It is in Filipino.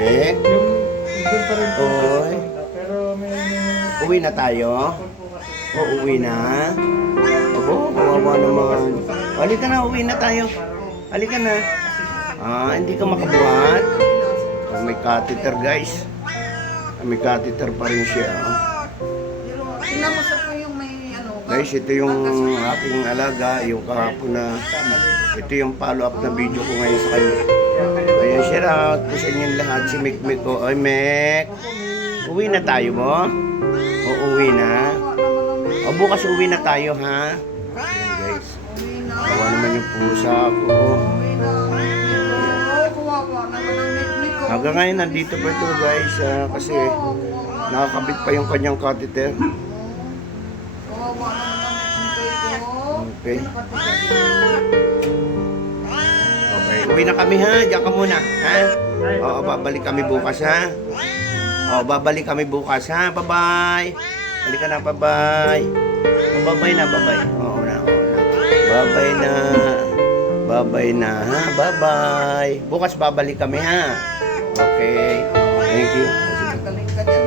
Mek? Doon pa rin po. Oy. Pero may Uwi na tayo? O, uwi na? Opo, kawawa naman. Halika na, uwi na tayo. Halika na. Hindi ka makabuhat? May catheter, guys. May catheter pa rin siya. Tingnan mo sa po yung may ano. Guys, ito yung aking alaga, yung kahapon na, ito yung follow-up na video ko ngayon sa kanya. Ayan, share out po sa inyong lahat, si Mek ko. Oy, Mek, uwi na tayo mo? O, uwi na? O, bukas uwi na tayo, ha? Ayan, guys. Kawa naman yung pusa ko. Hanggang ngayon, nandito pa ito, guys, kasi nakakabit pa yung kanyang catheter. Okay. Okay, uwi na kami ha. Diyan ka muna, ha? Oo, babalik kami bukas ha. Oo, babalik kami bukas ha. Bye-bye. Halika na, bye-bye. Bye-bye na, bye-bye. Oo na, oo na. Bye-bye na. Bye-bye na ha. Bye-bye. Bukas babalik kami ha. Okay. Thank you. Galing ka dyan.